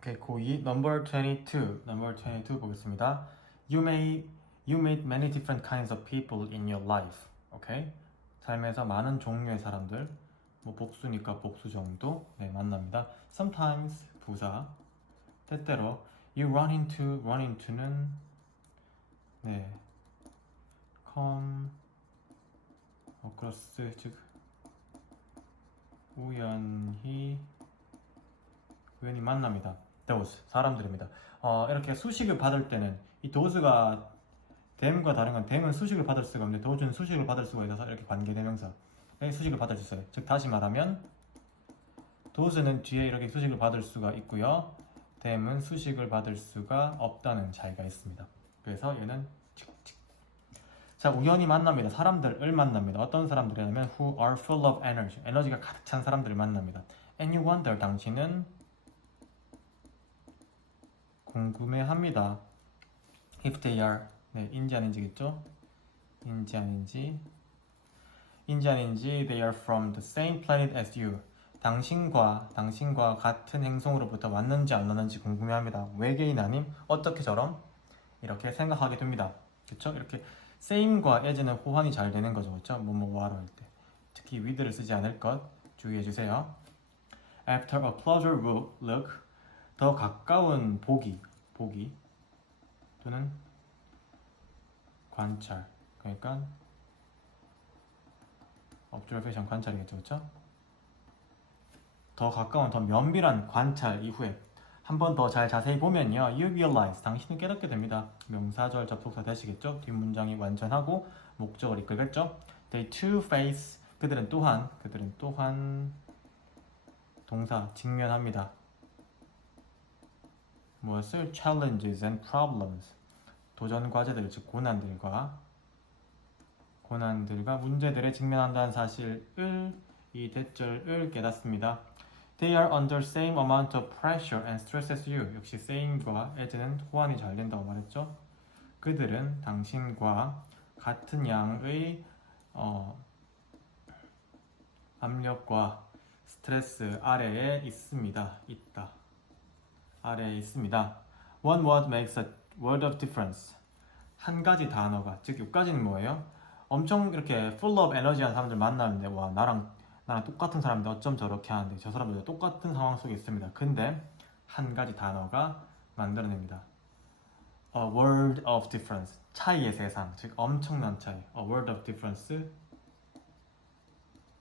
오케이, 고2 number 22 보겠습니다. You meet many different kinds of people in your life. 오케이? 삶에서 많은 종류의 사람들, 뭐 복수니까 복수 정도 만납니다. Sometimes 부사, 때때로 you run into는 come across 즉 우연히 만납니다. those 사람들입니다. 이렇게 수식을 받을 때는 이 those가 them과 다른 건 them은 수식을 받을 수가 없는데 those는 수식을 받을 수가 있어서 이렇게 관계대명사 수식을 받을 수 있어요. 즉 다시 말하면 those는 뒤에 이렇게 수식을 받을 수가 있고요. them은 수식을 받을 수가 없다는 차이가 있습니다. 그래서 얘는 자, 우연히 만납니다. 사람들을 만납니다. 어떤 사람들이냐면 who are full of energy. 에너지가 가득 찬 사람들을 만납니다. And you wonder, 당신은 궁금해합니다. If they are, 인지 아닌지겠죠? 인지 아닌지 they are from the same planet as you. 당신과 같은 행성으로부터 왔는지 안 왔는지 궁금해합니다. 외계인 아님? 어떻게 저럼? 이렇게 생각하게 됩니다. 그쵸? 이렇게 same과 as는 호환이 잘 되는 거죠. 그쵸? 뭐뭐하러 할 때. 특히 with를 쓰지 않을 것 주의해주세요. After a closer look, 더 가까운 보기 또는 관찰, 그러니까 observation 관찰이겠죠, 그렇죠? 더 가까운, 더 면밀한 관찰 이후에 한 번 더 잘 자세히 보면요, you realize, 당신은 깨닫게 됩니다. 명사절 접속사 되시겠죠? 뒷문장이 완전하고 목적을 이끌겠죠? They too face, 그들은 또한 동사 직면합니다. 무엇을? Challenges and problems. 도전 과제들, 즉 고난들과 문제들에 직면한다는 사실을 이 대절을 깨닫습니다. They are under same amount of pressure and stress as you. 역시 same과 as는 호환이 잘 된다고 말했죠. 그들은 당신과 같은 양의 압력과 스트레스 아래에 있습니다. 아래에 있습니다. One word makes a world of difference. 한 가지 단어가, 즉 여기까지는 뭐예요? 엄청 이렇게 full of energy한 사람들 만나는데 와 나랑 똑같은 사람인데 어쩜 저렇게 하는데 저 사람들도 똑같은 상황 속에 있습니다. 근데 한 가지 단어가 만들어냅니다. A world of difference. 차이의 세상, 즉 엄청난 차이. A world of difference.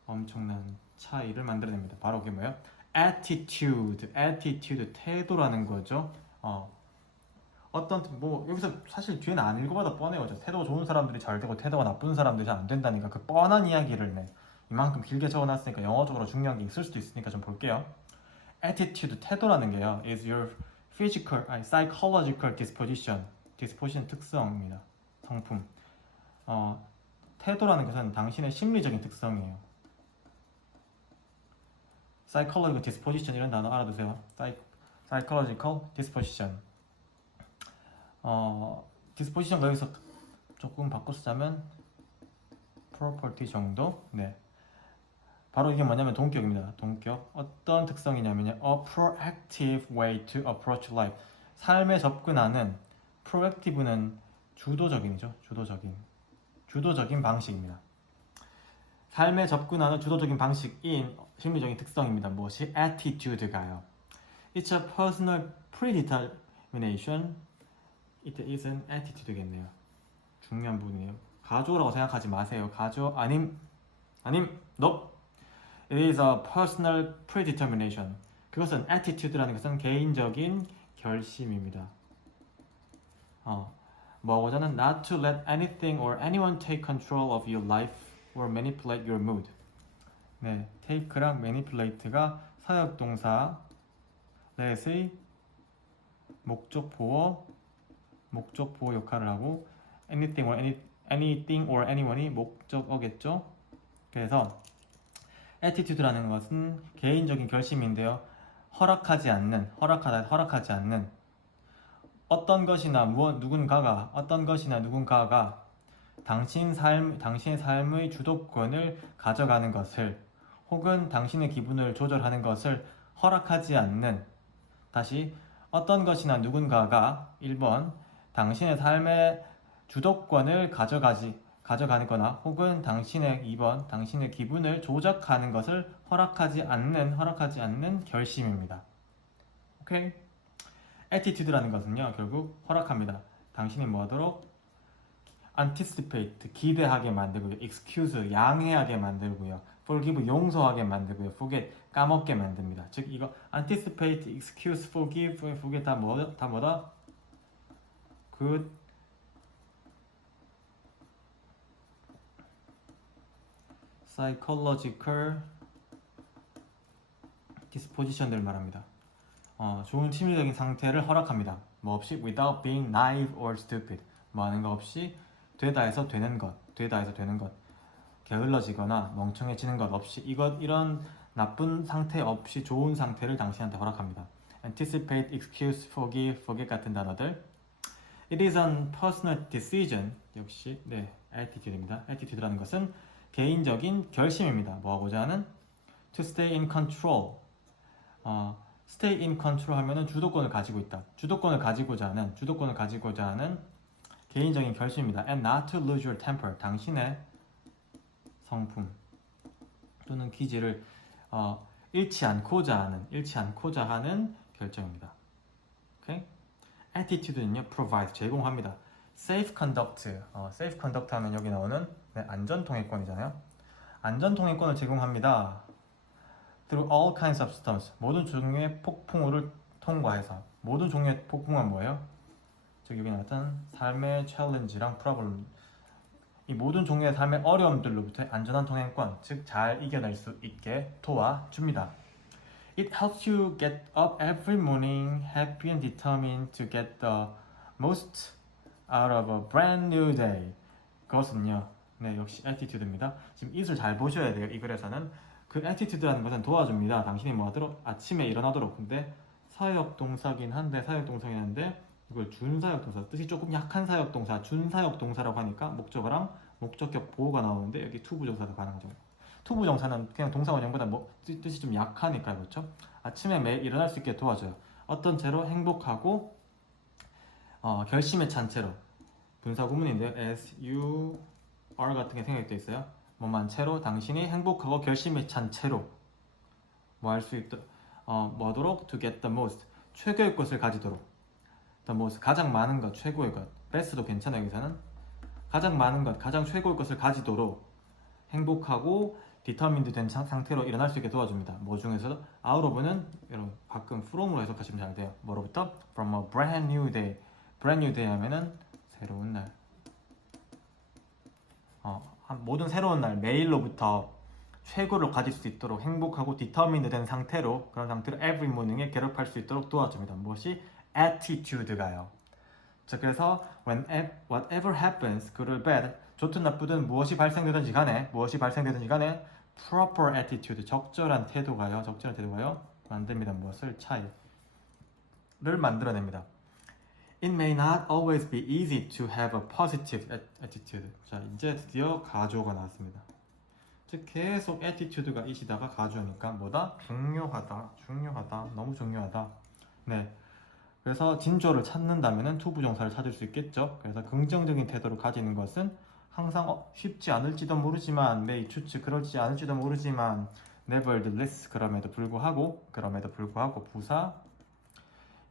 엄청난 차이를 만들어냅니다. 바로 그게 뭐예요? attitude, 태도라는 거죠. 여기서 사실 뒤에는 안 읽어봐도 뻔해요. 태도가 좋은 사람들이 잘 되고 태도가 나쁜 사람들이 잘 안 된다니까 그 뻔한 이야기를 이만큼 길게 적어놨으니까 영어적으로 중요한 게 있을 수도 있으니까 좀 볼게요. attitude, 태도라는 게요, is your psychological disposition 특성입니다. 성품. 태도라는 것은 당신의 심리적인 특성이에요. psychological disposition 이런 단어 알아두세요. psychological disposition. disposition 여기서 조금 바꿔 쓰자면 property 정도. 바로 이게 뭐냐면 동격입니다. 동격. 어떤 특성이냐면요, a proactive way to approach life. 삶에 접근하는, proactive는 주도적인이죠. 주도적인 방식입니다. 삶에 접근하는 주도적인 방식인 심리적인 특성입니다. 무엇이? attitude가요. It's a personal predetermination. It is an attitude겠네요. 중요한 부분이에요. 가조라고 생각하지 마세요. 가조 아님 no. It is a personal predetermination. 그것은 attitude라는 것은 개인적인 결심입니다. 뭐하고자는 not to let anything or anyone take control of your life or manipulate your mood. take랑 manipulate가 사역동사 let의 목적보호 역할을 하고 anything or anyone이 목적어겠죠. 그래서 attitude라는 것은 개인적인 결심인데요, 허락하지 않는 어떤 것이나 누군가가 당신의 삶의 주도권을 가져가는 것을 혹은 당신의 기분을 조절하는 것을 허락하지 않는, 다시 어떤 것이나 누군가가 1번 당신의 삶의 주도권을 가져가거나 혹은 당신의 2번 당신의 기분을 조작하는 것을 허락하지 않는 결심입니다. 오케이? attitude라는 것은요 결국 허락합니다. 당신이 뭐 하도록 anticipate 기대하게 만들고요, excuse 양해하게 만들고요, forgive 용서하게 만들고요, forget 까먹게 만듭니다. 즉 이거 anticipate, excuse, forgive, forget 다 뭐다? good psychological disposition들 말합니다. 좋은 심리적인 상태를 허락합니다. 뭐 없이 without being naive or stupid 뭐 하는 거 없이 되다 해서 되는 것 게을러지거나 멍청해지는 것 없이 이런 나쁜 상태 없이 좋은 상태를 당신한테 허락합니다. anticipate, excuse, forgive, forget 같은 단어들. It is a personal decision 역시 네 attitude입니다. attitude라는 것은 개인적인 결심입니다. 뭐 하고자 하는 to stay in control stay in control 하면은 주도권을 가지고 있다. 주도권을 가지고자 하는 개인적인 결심입니다. And not to lose your temper. 당신의 성품 또는 기질을 잃지 않고자 하는 결정입니다. 오케이? attitude는요, provide 제공합니다. safe conduct 하면 여기 나오는 안전 통행권이잖아요. 안전 통행권을 제공합니다. through all kinds of storms 모든 종류의 폭풍우를 통과해서 모든 종류의 폭풍은 뭐예요? 즉 여기 나왔던 삶의 챌린지랑 프로블럼 이 모든 종류의 삶의 어려움들로부터 안전한 통행권 즉 잘 이겨낼 수 있게 도와줍니다. It helps you get up every morning happy and determined to get the most out of a brand new day. 그것은요 네 역시 attitude입니다. 지금 이것을 잘 보셔야 돼요. 이 글에서는 그 attitude라는 것은 도와줍니다. 당신이 뭐 하도록 아침에 일어나도록. 근데 사역 동사긴 한데 이걸 준사역 동사 뜻이 조금 약한 사역 동사 준사역 동사라고 하니까 목적어랑 목적격 보호가 나오는데 여기 투부정사도 가능하죠. 투부정사는 그냥 동사 원형보다 뜻이 좀 약하니까 그렇죠. 아침에 매일 일어날 수 있게 도와줘요. 어떤 채로 행복하고 결심에 찬 채로 분사 구문인데요. as you are 같은 게 생각되어 있어요. 뭐만 채로 당신이 행복하고 결심에 찬 채로 뭐 할 수 있도록 뭐하도록 to get the most 최고의 것을 가지도록 the most 가장 많은 것 최고의 것 best도 괜찮아요. 여기서는 가장 많은 것 가장 최고의 것을 가지도록 행복하고 determined 된 상태로 일어날 수 있게 도와줍니다. 뭐 중에서도 out of는 여러분 가끔 from으로 해석하시면 잘 돼요. 뭐로부터? from a brand new day brand new day 하면은 새로운 날 모든 새로운 날 매일로부터 최고를 가질 수 있도록 행복하고 determined 된 상태로 그런 상태로 every morning에 get up 할 수 있도록 도와줍니다. 무엇이? attitude가요. 자 그래서 whatever happens good or bad 좋든 나쁘든 무엇이 발생되든지 간에 proper attitude 적절한 태도가요 만듭니다. 무엇을? 차이를 만들어냅니다. It may not always be easy to have a positive attitude. 자, 이제 드디어 가주어가 나왔습니다. 즉 계속 attitude가 이시다가 가주어니까 뭐다? 중요하다, 너무 중요하다. 네. 그래서 진조를 찾는다면은 투부정사를 찾을 수 있겠죠. 그래서 긍정적인 태도를 가지는 것은 항상 쉽지 않을지도 모르지만 may choose 그러지 않을지도 모르지만 nevertheless 그럼에도 불구하고 부사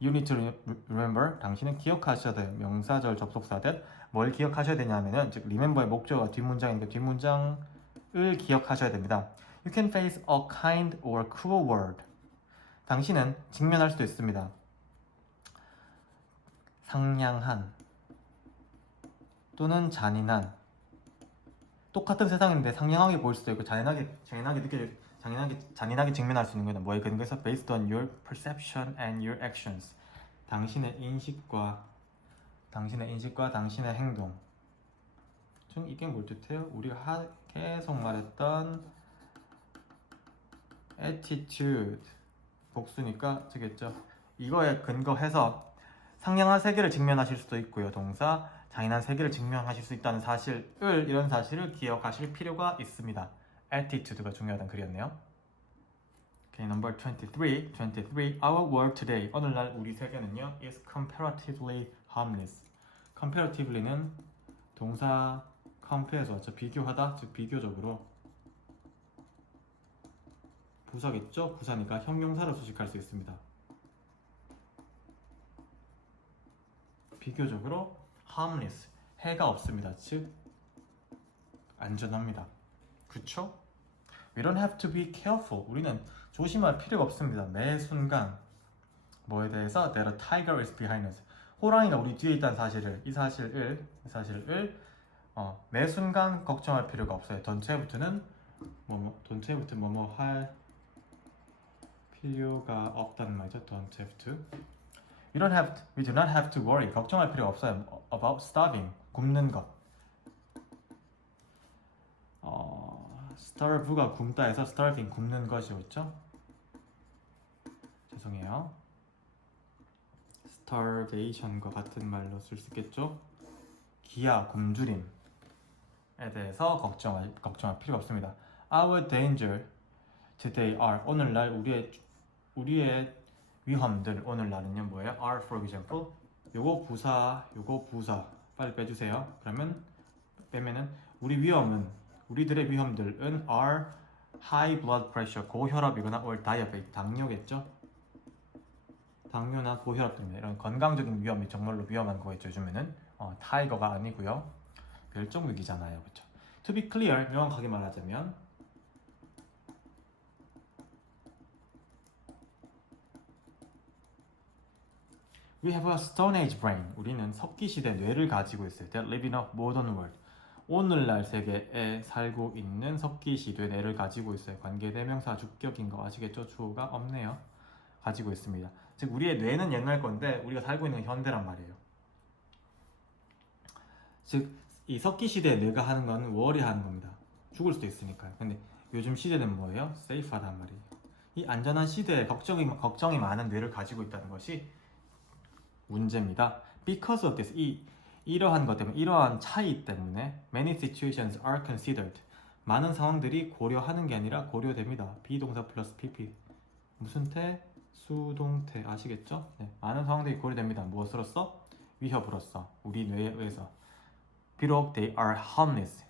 You need to remember 당신은 기억하셔야 돼요. 명사절 접속사 that 뭘 기억하셔야 되냐면은 즉 remember의 목적어가 뒷문장이니까 뒷문장을 기억하셔야 됩니다. You can face a kind or cruel world. 당신은 직면할 수도 있습니다. 상냥한 또는 잔인한 똑같은 세상인데 상냥하게 보일 수도 있고 잔인하게 직면할 수 있는 거다. 뭐에 근거해서 based on your perception and your actions. 당신의 인식과 당신의 행동. 즉 이게 뭘 뜻해요? 우리가 계속 말했던 attitude 복수니까 되겠죠. 이거에 근거해서 상냥한 세계를 직면하실 수도 있고요. 동사 잔인한 세계를 직면하실 수 있다는 이런 사실을 기억하실 필요가 있습니다. attitude가 중요하다는 글이었네요. Okay, number 23. 23. Our world today. 오늘날 우리 세계는요 is comparatively harmless. comparatively는 동사 compare에서 왔죠. 비교하다, 즉 비교적으로. 부사겠죠? 부사니까 형용사로 수식할 수 있습니다. 비교적으로 harmless, 해가 없습니다. 즉 안전합니다. 그쵸? We don't have to be careful. 우리는 조심할 필요가 없습니다. 매 순간 뭐에 대해서 that a tiger is behind us. 호랑이가 우리 뒤에 있다는 사실을, 이 사실을 매 순간 걱정할 필요가 없어요. don't have는 뭐뭐 할 필요가 없다는 말이죠. don't have to. We do not have to worry. 걱정할 필요가 없어요. about starving, 굶는 것. starve가 굶다에서 starving, 굶는 것이었죠. 죄송해요. starvation과 같은 말로 쓸 수 있겠죠. 기아, 굶주림에 대해서 걱정할 필요가 없습니다. Our danger today are, 오늘날 우리의 위험들, 오늘날은요 뭐예요? are for example. 요거 부사 빨리 빼주세요. 그러면 빼면은 우리들의 위험들은 are high blood pressure, 고혈압이거나 or diabetes, 당뇨겠죠? 당뇨나 고혈압 때문에 이런 건강적인 위험이 정말로 위험한 거겠죠. 요즘에는 타이거가 아니고요. 멸종 위기잖아요. 그렇죠? To be clear, 명확하게 말하자면 We have a Stone Age brain. 우리는 석기시대 뇌를 가지고 있어요. That live in a modern world. 오늘날 세계에 살고 있는 석기시대 뇌를 가지고 있어요. 관계대명사 주격인 거 아시겠죠? 주어가 없네요. 가지고 있습니다. 즉 우리의 뇌는 옛날 건데 우리가 살고 있는 현대란 말이에요. 즉 이 석기시대에 뇌가 하는 건 월이 하는 겁니다. 죽을 수도 있으니까요. 근데 요즘 시대는 뭐예요? 세이프하단 말이에요. 이 안전한 시대에 걱정이 많은 뇌를 가지고 있다는 것이 문제입니다. Because of this, 이러한 것 때문에, 이러한 차이 때문에 many situations are considered. 많은 상황들이 고려하는 게 아니라 고려됩니다. 비동사 플러스 pp. 무슨 태? 수동태. 아시겠죠? 네. 많은 상황들이 고려됩니다. 무엇으로서? 위협으로서. 우리 뇌에 의해서. 비록 they are harmless.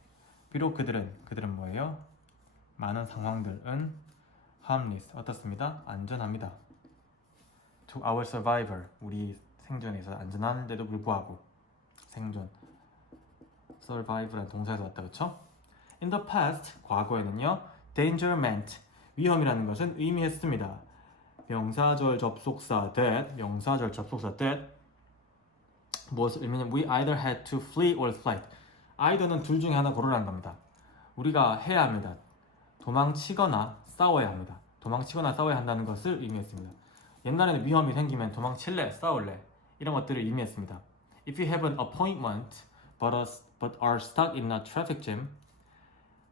비록 그들은 뭐예요? 많은 상황들은 harmless. 어떻습니다? 안전합니다. To our survivor. 우리 생존에 있어서 안전한데도 불구하고 생존 survive라는 동사에서 왔다 그렇죠? In the past, 과거에는요 danger meant, 위험이라는 것은 의미했습니다. 명사절 접속사 that 무엇을 의미냐면 we either had to flee or flight. either는 둘 중에 하나 고르라는 겁니다. 우리가 해야 합니다. 도망치거나 싸워야 합니다. 도망치거나 싸워야 한다는 것을 의미했습니다. 옛날에는 위험이 생기면 도망칠래, 싸울래 이런 것들을 의미했습니다. If you have an appointment but are stuck in a traffic jam.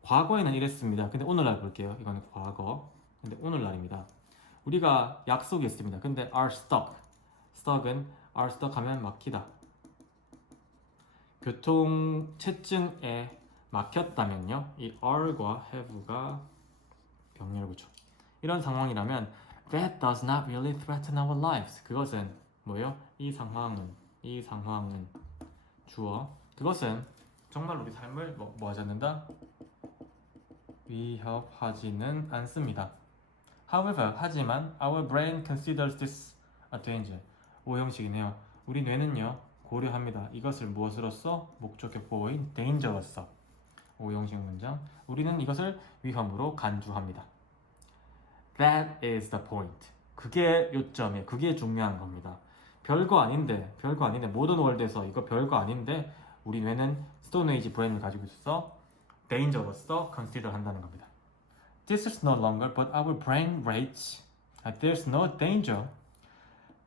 과거에는 이랬습니다. 근데 오늘날 볼게요. 이거는 과거. 근데 오늘날입니다. 우리가 약속이 있습니다. 근데 are stuck. stuck은 are stuck 하면 막히다. 교통체증에 막혔다면요. 이 are과 have가 병렬을 붙여. 이런 상황이라면 that does not really threaten our lives. 그것은 뭐예요? 이 상황은 주어. 그것은 정말 우리 삶을 뭐 하지 않는다? 위협하지는 않습니다. However, 하지만 our brain considers this a danger. 오형식이네요. 우리 뇌는요 고려합니다. 이것을 무엇으로서? 목적격보어인 danger로서. 오형식 문장. 우리는 이것을 위험으로 간주합니다. That is the point. 그게 요점이에요. 그게 중요한 겁니다. 별거 아닌데 모던 월드에서 이거 별거 아닌데 우리 뇌는 스톤 에이지 브레인을 가지고 있어서 danger로서 consider 한다는 겁니다. This is no longer but our brain rates. There's no danger.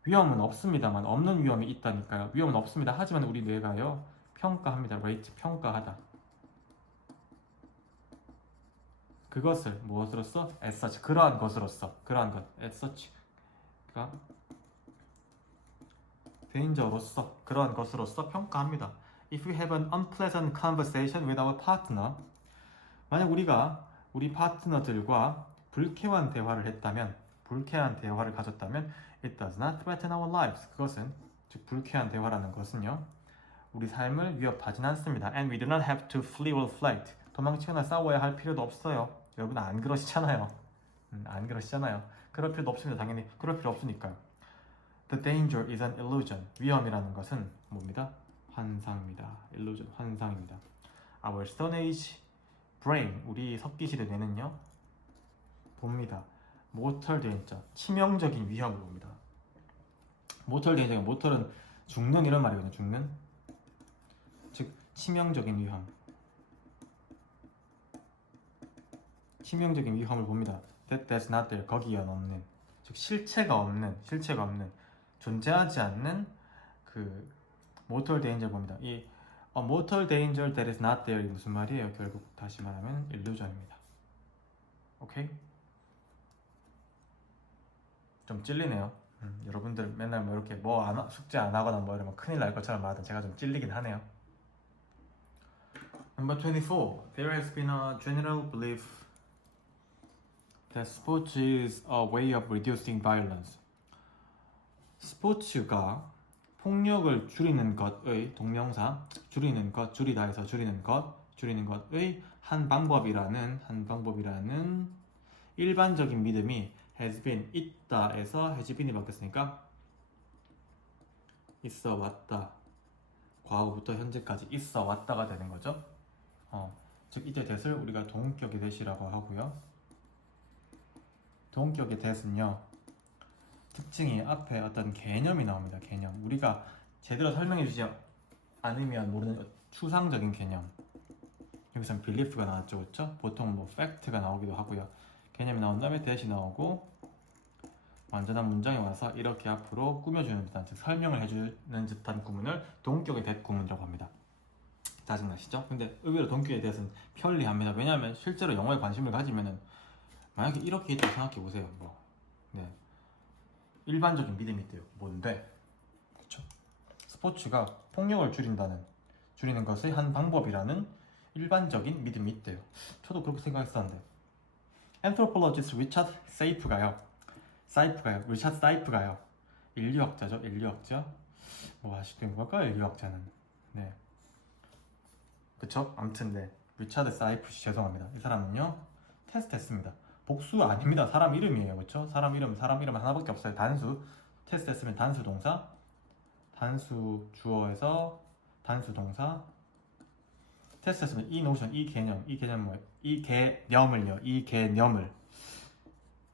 위험은 없습니다만 없는 위험이 있다니까요. 위험은 없습니다. 하지만 우리 뇌가요 평가합니다. rate, 평가하다. 그것을 무엇으로써? as such, 그러한 것으로서. 그러한 것, as such. 그러니까 danger로서, 그러한 것으로서 평가합니다. If we have an unpleasant conversation with our partner. 만약 우리가 우리 파트너들과 불쾌한 대화를 했다면 불쾌한 대화를 가졌다면 it does not threaten our lives. 그것은 즉 불쾌한 대화라는 것은요 우리 삶을 위협하진 않습니다. And we do not have to flee or fight. 도망치거나 싸워야 할 필요도 없어요. 여러분 안 그러시잖아요. 안 그러시잖아요. 그럴 필요도 없습니다. 당연히 그럴 필요 없으니까요. The danger is an illusion. 위험이라는 것은 뭡니다? 환상입니다. illusion, 환상입니다. Our Stone Age brain, 우리 석기시대 뇌는요 봅니다. mortal danger, 치명적인 위험을 봅니다. mortal danger, mortal은 죽는 이런 말이거든요. 죽는, 즉 치명적인 위험, 치명적인 위험을 봅니다. That's not there, 거기에 없는, 즉 실체가 없는, 존재하지 않는 그 mortal danger 봅니다. 이 mortal danger that is not there 이 무슨 말이에요? 결국 다시 말하면 illusion입니다. 오케이? 좀 찔리네요. 여러분들 맨날 뭐 이렇게 숙제 안 하거나 뭐 이러면 큰일 날 것처럼 말하던 제가 좀 찔리긴 하네요. Number 24. There has been a general belief that sports is a way of reducing violence. 스포츠가 폭력을 줄이는 것의 동명사, 줄이는 것, 줄이다 해서 줄이는 것의 한 방법이라는 일반적인 믿음이 has been, 있다에서 has been이 바뀌었으니까 있어 왔다, 과거부터 현재까지 있어 왔다가 되는 거죠. 즉 이때 that을 우리가 동격의 that이라고 하고요. 동격의 that은요 특징이 앞에 어떤 개념이 나옵니다. 개념, 우리가 제대로 설명해 주지 않으면 모르는 추상적인 개념. 여기서는 belief가 나왔죠, 그렇죠? 보통 뭐 fact가 나오기도 하고요. 개념이 나온 다음에 that이 나오고 완전한 문장이 와서 이렇게 앞으로 꾸며주는 듯한, 즉 설명을 해주는 듯한 구문을 동격의 that 구문이라고 합니다. 짜증나시죠? 근데 의외로 동격의 that은 편리합니다. 왜냐하면 실제로 영어에 관심을 가지면은 만약에 이렇게 있다고 생각해 보세요. 일반적인 믿음이 있대요. 뭔데? 그렇죠? 스포츠가 폭력을 줄이는 것의 한 방법이라는 일반적인 믿음이 있대요. 저도 그렇게 생각했었는데 anthropologist 리차드 사이프가요. 인류학자죠. 인류학자. 뭐 아시는 걸까요? 인류학자는. 네. 그쵸? 아무튼 네. 리차드 사이프 씨 죄송합니다. 이 사람은요 테스트했습니다. 복수 아닙니다. 사람 이름이에요. 그쵸? 사람 이름 하나밖에 없어요. 단수. 테스트했으면 단수 동사, 단수 주어에서 단수 동사. 테스트했으면 이 노션, 이 개념을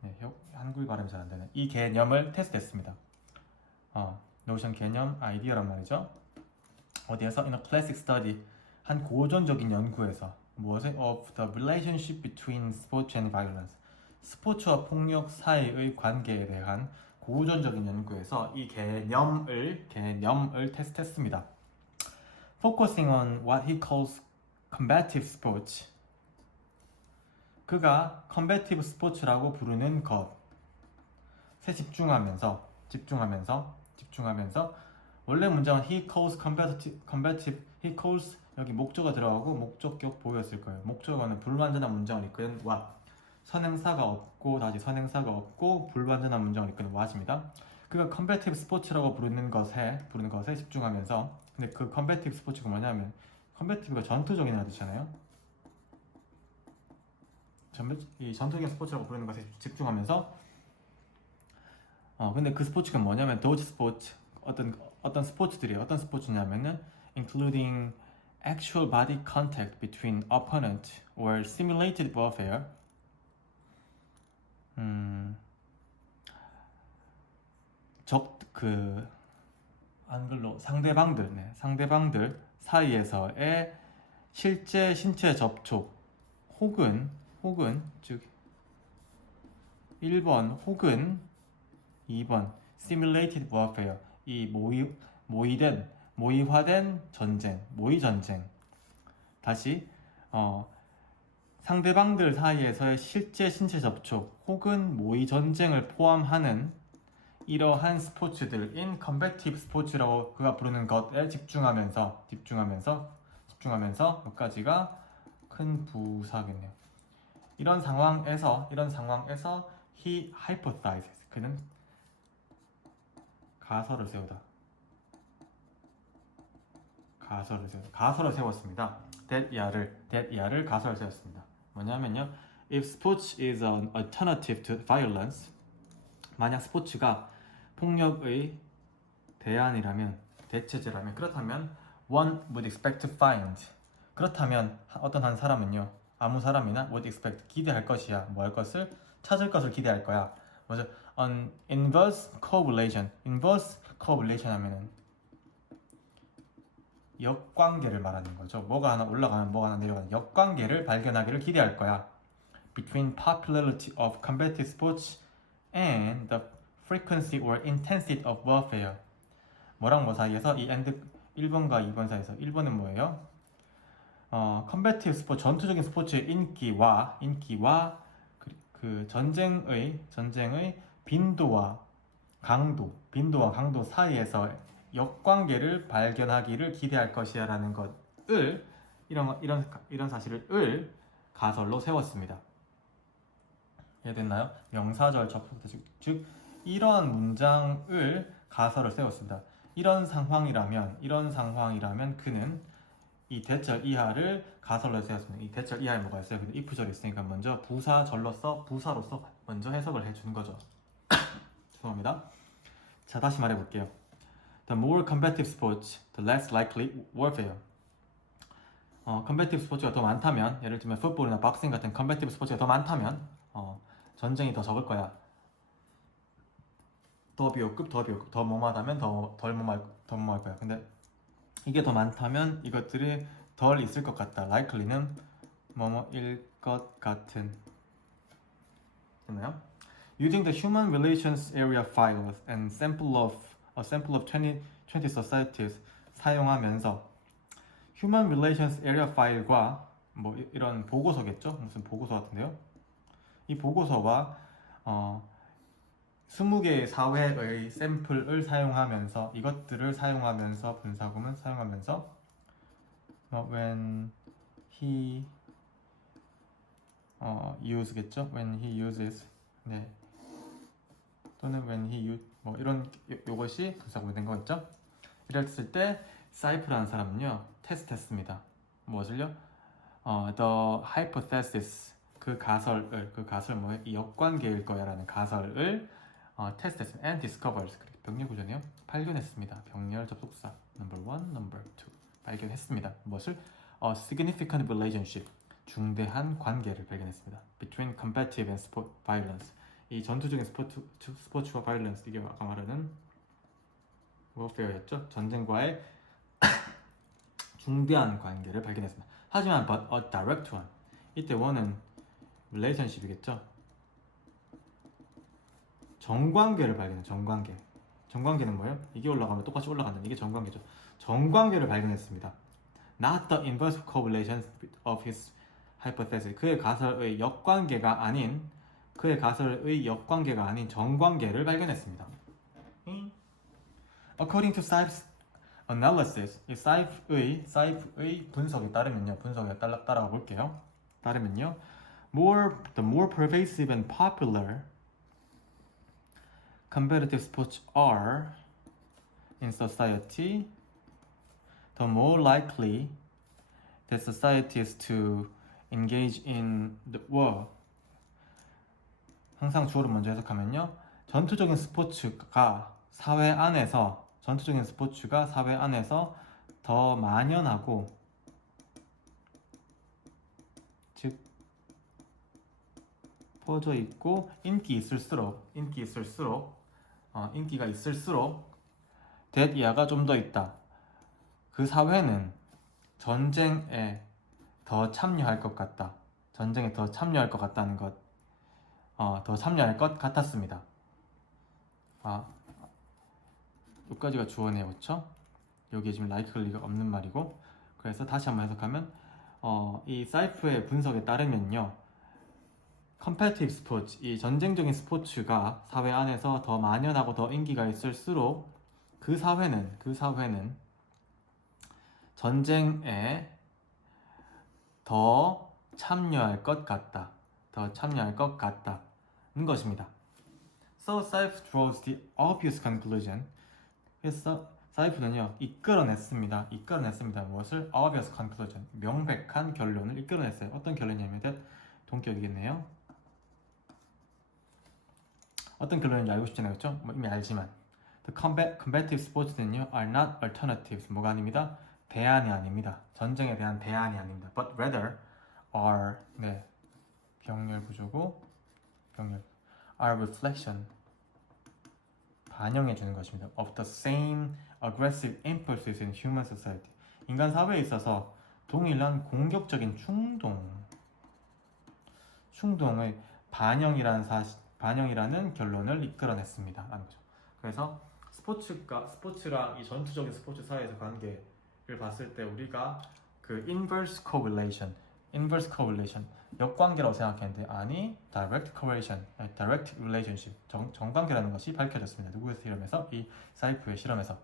네, 한글 발음이 잘 안 되네. 이 개념을 테스트했습니다. 노션 개념, 아이디어란 말이죠. 어디에서? In a classic study, 한 고전적인 연구에서 무엇에? Of the relationship between sport and violence. 스포츠와 폭력 사이의 관계에 대한 고전적인 연구에서 이 개념을 테스트했습니다. Focusing on what he calls combative sports. 그가 combative sports라고 부르는 것에 집중하면서 원래 문장은 he calls combative, he calls 여기 목적어 들어가고 목적격 보였을 거예요. 목적어는 불완전한 문장을 이끄는 what, 선행사가 없고 다시 선행사가 없고 불완전한 문장을 이끄는 what입니다. 그가 combative sports라고 부르는 것에 집중하면서, 근데 그 combative sports가 뭐냐면 combative가 전투적이라는 뜻이잖아요. 이 전투적인 스포츠라고 부르는 것에 집중하면서 근데 그 스포츠가 뭐냐면 those sports, 어떤 스포츠들이에요. 어떤 스포츠냐면은 including actual body contact between opponent or simulated warfare. 한글로 상대방들 사이에서의 실제 신체 접촉 혹은 즉 1번 혹은 2번 simulated warfare, 이 모의화된 전쟁, 모의 전쟁. 다시 상대방들 사이에서의 실제 신체 접촉 혹은 모의 전쟁을 포함하는 이러한 스포츠들인 combative sports라고 그가 부르는 것에 집중하면서 몇 가지가 큰 부사겠네요. 이런 상황에서 he hypothesizes. 그는 가설을 세우다. 가설을 세웠습니다. that year를 가설을 세웠습니다. 뭐냐면요. If sports is an alternative to violence, 만약 스포츠가 폭력의 대안이라면, 대체제라면, 그렇다면 one would expect to find. 그렇다면 어떤 한 사람은요, 아무 사람이나 would expect 기대할 것이야. 뭐 할 것을? 찾을 것을 기대할 거야. 먼저 an inverse correlation. inverse correlation 하면은 역관계를 말하는 거죠. 뭐가 하나 올라가면 뭐가 하나 내려가는 역관계를 발견하기를 기대할 거야. Between popularity of competitive sports and the frequency or intensity of warfare. 뭐랑 뭐 사이에서 이 and 1번과 2번 사이에서 1번은 뭐예요? competitive 스포츠, 전투적인 스포츠의 인기와 그 전쟁의 빈도와 강도 사이에서 역관계를 발견하기를 기대할 것이야라는 것을 이런 사실을 가설로 세웠습니다. 이해됐나요? 명사절 접속대 즉 이런 문장을 가설을 세웠습니다. 이런 상황이라면 그는 이 대절 이하를 가설로 세웠습니다. 이 대절 이하에 뭐가 있어요? 근데 if절이 있으니까 먼저 부사로서 먼저 해석을 해주는 거죠. 죄송합니다. 자, 다시 말해볼게요. The more competitive sports, the less likely warfare. competitive 스포츠가 더 많다면, 예를 들면 풋볼이나 박싱 같은 competitive 스포츠가 더 많다면 전쟁이 더 적을 거야. 더 비호급, 더 뭐하다면 덜 뭐할 거야. 근데 이게 더 많다면 이것들이 덜 있을 것 같다. likely는 뭐뭐일 것 같은. 됐나요? Using the human relations area files and a sample of 20 societies 사용하면서 human relations area 파일과 뭐 이런 보고서겠죠? 무슨 보고서 같은데요? 이 보고서와 20개의 사회의 샘플을 사용하면서 이것들을 사용하면서 분사구문 사용하면서 when he use겠죠? when he uses 네. 또는 when he use 뭐 이런 요것이 분사구문이 된 거겠죠? 이랬을 때 사이프라는 사람은요 테스트했습니다. 무엇을요? the hypothesis 그 가설 뭐예요? 이 역관계일 거야라는 가설을 테스트했습니다. and discovers 병렬 구조네요. 발견했습니다. 병렬 접속사 number 1, number 2 발견했습니다. 무엇을? a significant relationship 중대한 관계를 발견했습니다. between competitive and sport violence 이 전투적인 스포츠와 violence 이게 아까 말하는 warfare였죠. 전쟁과의 중대한 관계를 발견했습니다. 하지만 but a direct one 이때 one은 relationship이겠죠. 정관계를 발견해. 정관계는 뭐예요? 이게 올라가면 똑같이 올라간다는 이게 정관계죠. 정관계를 발견했습니다. Not the inverse correlation of his hypothesis. 그의 가설의 역관계가 아닌 정관계를 발견했습니다. According to Saif's analysis, 이 사이프의 분석에 따르면요. 분석에 따라가 볼게요. 따르면요. The more pervasive and popular competitive sports are in society, the more likely that society is to engage in the war. 항상 주어를 먼저 해석하면요. 전투적인 스포츠가 사회 안에서 더 만연하고 즉 퍼져 있고 인기가 있을수록 that 이하가 좀 더 있다. 그 사회는 전쟁에 더 참여할 것 같다. 전쟁에 더 참여할 것 같다는 것. 더 참여할 것 같았습니다. 여기까지가 주어네요. 그렇죠? 여기에 지금 like가 없는 말이고 그래서 다시 한번 해석하면 이 사이프의 분석에 따르면요. competitive 스포츠, 이 전쟁적인 스포츠가 사회 안에서 더 만연하고 더 인기가 있을수록 그 사회는 전쟁에 더 참여할 것 같다. 것입니다. So Saif draws the obvious conclusion. 그래서 사이프는요 이끌어냈습니다. 무엇을? Obvious conclusion. 명백한 결론을 이끌어냈어요. 어떤 결론이냐면 동격이겠네요. 어떤 결론인지 알고 싶잖아요, 그렇죠? 뭐 이미 알지만 The combative sports는요 are not alternatives. 뭐가 아닙니다. 대안이 아닙니다. 전쟁에 대한 대안이 아닙니다. But rather are 병렬 구조고 are reflection. 반영해 주는 것입니다. Of the same aggressive impulses in human society. 인간 사회에 있어서 동일한 공격적인 충동의 반영이라는 결론을 이끌어냈습니다. 라는 거죠. 그래서 스포츠랑 이 전투적인 스포츠 사이에서 관계를 봤을 때 우리가 그 inverse correlation 역관계라고 생각했는데 아니 direct relationship 정관계라는 것이 밝혀졌습니다. 누구의 실험에서? 이 사이프의 실험에서.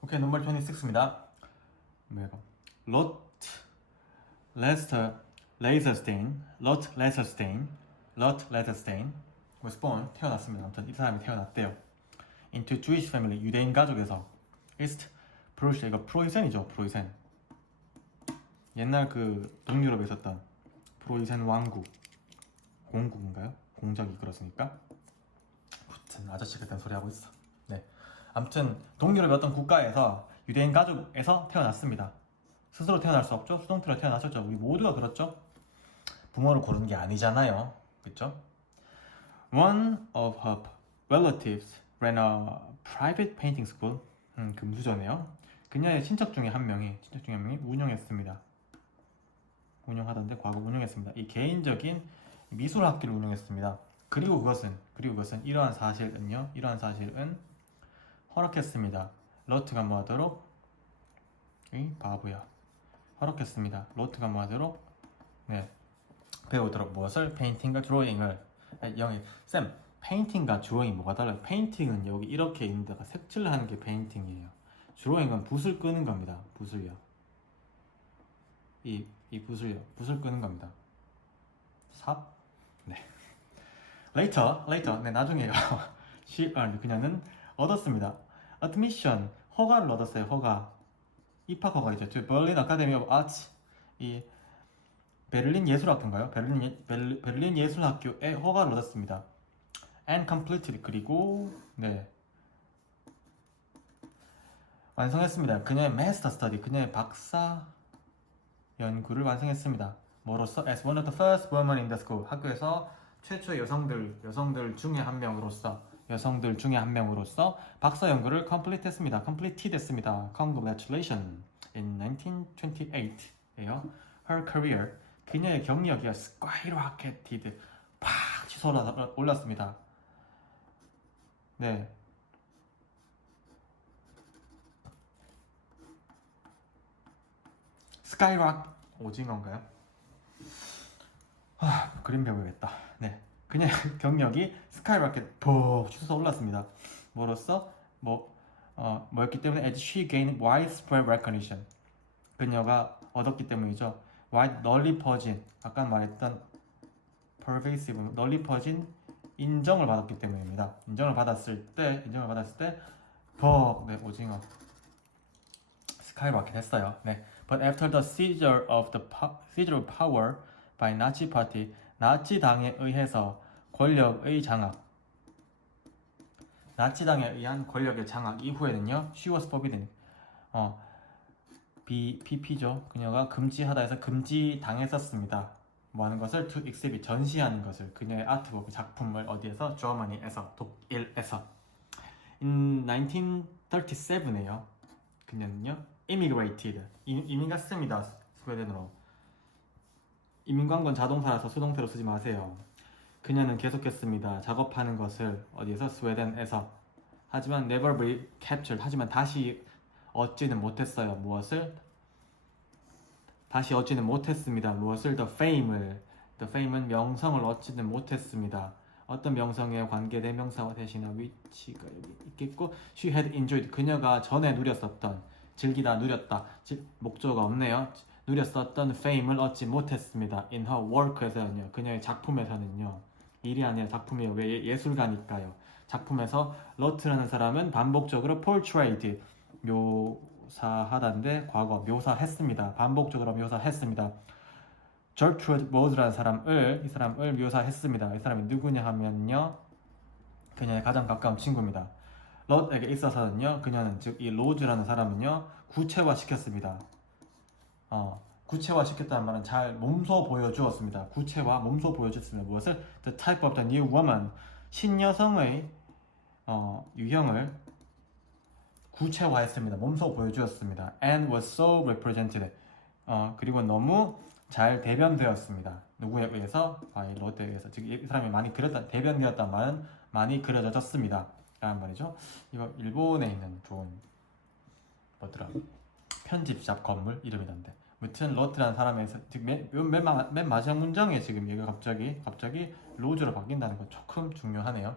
오케이, 넘버 26입니다. Lot Laserstein was born, 태어났습니다. 아무튼 이 사람이 태어났대요. Into Jewish family, 유대인 가족에서. East Prussia, 이거 프로이센이죠. 프로이센. 옛날 그 동유럽에 있었던 프로이센 왕국, 공국인가요? 공작이 그렇습니까? 무튼 아저씨 같은 소리 하고 있어. 네, 아무튼 동유럽의 어떤 국가에서 유대인 가족에서 태어났습니다. 스스로 태어날 수 없죠. 수동태로 태어나셨죠. 우리 모두가 그렇죠. 부모를 고르는 게 아니잖아요, 그렇죠? One of her relatives ran a private painting school. 금수저네요. 그녀의 친척 중에 한 명이 운영하던데 과거 운영했습니다. 이 개인적인 미술 학교를 운영했습니다. 그리고 그것은 이러한 사실은 허락했습니다. 로트가 뭐하도록? 이 바보야. 허락했습니다. 로트가 뭐하도록? 배우도록 무엇을? 페인팅과 드로잉을. 영희 쌤, 페인팅과 드로잉 뭐가 달라요? 페인팅은 여기 이렇게 있는 데가 색칠을 하는 게 페인팅이에요. 드로잉은 붓을 끄는 겁니다. 붓을요. 이 붓을 끄는 겁니다. 삽? 네. Later, 나중에요. She earned, 그녀는 얻었습니다. Admission, 허가를 얻었어요. 입학 허가이죠. To Berlin Academy of Arts, 이 베를린 예술학교인가요? 베를린 예술학교에 허가를 얻었습니다. And completed, 그리고 완성했습니다. 그녀의 master study, 그녀의 박사 연구를 완성했습니다. 뭐로써? As one of the first women in the school, 학교에서 최초의 여성들 중에 한 명으로서 박사 연구를 complete했습니다. Congratulations. In 1928에요. Her career, 그녀의 경력이 skyrocketed, 팍 치솟아 올랐습니다. 네. 스카이락 오징어인가요? 그림 배워야겠다. 네, 그냥 경력이 스카이라켓 푹 치솟아 올랐습니다. 뭐로써? 뭐였기 때문에 as she gained widespread recognition. 그녀가 얻었기 때문이죠. 널리 퍼진, 아까 말했던 pervasive, 널리 퍼진 인정을 받았기 때문입니다. 인정을 받았을 때 오징어 스카이라켓 했어요. 네. But after the seizure of power by Nazi Party, 나치당에 의해서 나치당에 의한 권력의 장악 이후에는요, she was forbidden. BP죠. 그녀가 금지하다 해서 금지당했었습니다. 뭐 하는 것을? To exhibit, 전시하는 것을. 그녀의 아트북, 작품을 어디에서? Germany에서, 독일에서. In 1937에요. 그녀는요, immigrated, 이민 갔습니다. 스웨덴으로. 이민관건 자동사라서 수동태로 쓰지 마세요. 그녀는 계속했습니다. 작업하는 것을 어디에서? 스웨덴에서. 하지만 never be captured, 하지만 다시 얻지는 못했어요. 무엇을? 다시 얻지는 못했습니다. 무엇을? The fame은 명성을 얻지는 못했습니다. 어떤 명성에 관계대명사와 대신한 위치가 여기 있겠고, she had enjoyed, 그녀가 전에 누렸었던, 즐기다, 누렸다, 목조가 없네요. 누렸었던 fame을 얻지 못했습니다. In her work에서는요, 그녀의 작품에서는요. 일이 아니라 작품이에요. 왜 예술가니까요. 작품에서 러트라는 사람은 반복적으로 portrayed 묘사하다인데 과거 묘사했습니다. 반복적으로 묘사했습니다. Gertrude Rose라는 이 사람을 묘사했습니다. 이 사람이 누구냐 하면요, 그녀의 가장 가까운 친구입니다. 롯에게 있어서는요, 그녀는 즉 이 로즈라는 사람은요 구체화시켰습니다. 구체화시켰다는 말은 잘 몸소 보여주었습니다. 구체화, 몸소 보여줬습니다. 무엇을? The type of the new woman, 신여성의 유형을 구체화했습니다. 몸소 보여주었습니다. And was so represented. 그리고 너무 잘 대변되었습니다. 누구에 의해서? 바이 로드에 의해서. 즉 이 사람이 많이 대변되었다는 말은 많이 그려졌습니다. 라는 말이죠. 이거 일본에 있는 좋은 뭐더라? 편집샵 건물 이름이던데. 무튼 로트라는 사람에서 즉 맨 마지막 문장에 지금 얘가 갑자기 로즈로 바뀐다는 거 조금 중요하네요.